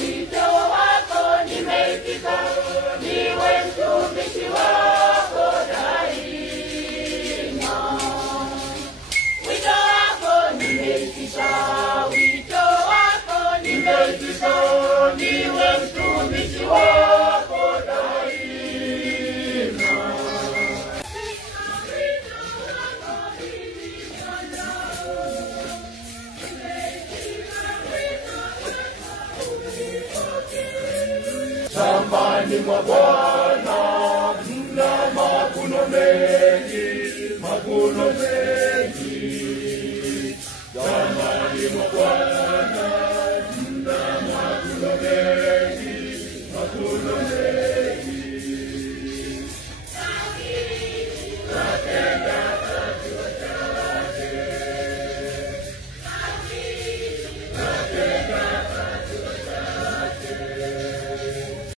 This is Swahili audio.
wito wako nimeitika, niwe mtumishi wako daima. Wito wako nimeitika, wito wako nimeitika, niwe mtumishi wako daima. Shambani mwa Bwana mna mavuno mengi, mavuno mengi. Shambani mwa Bwana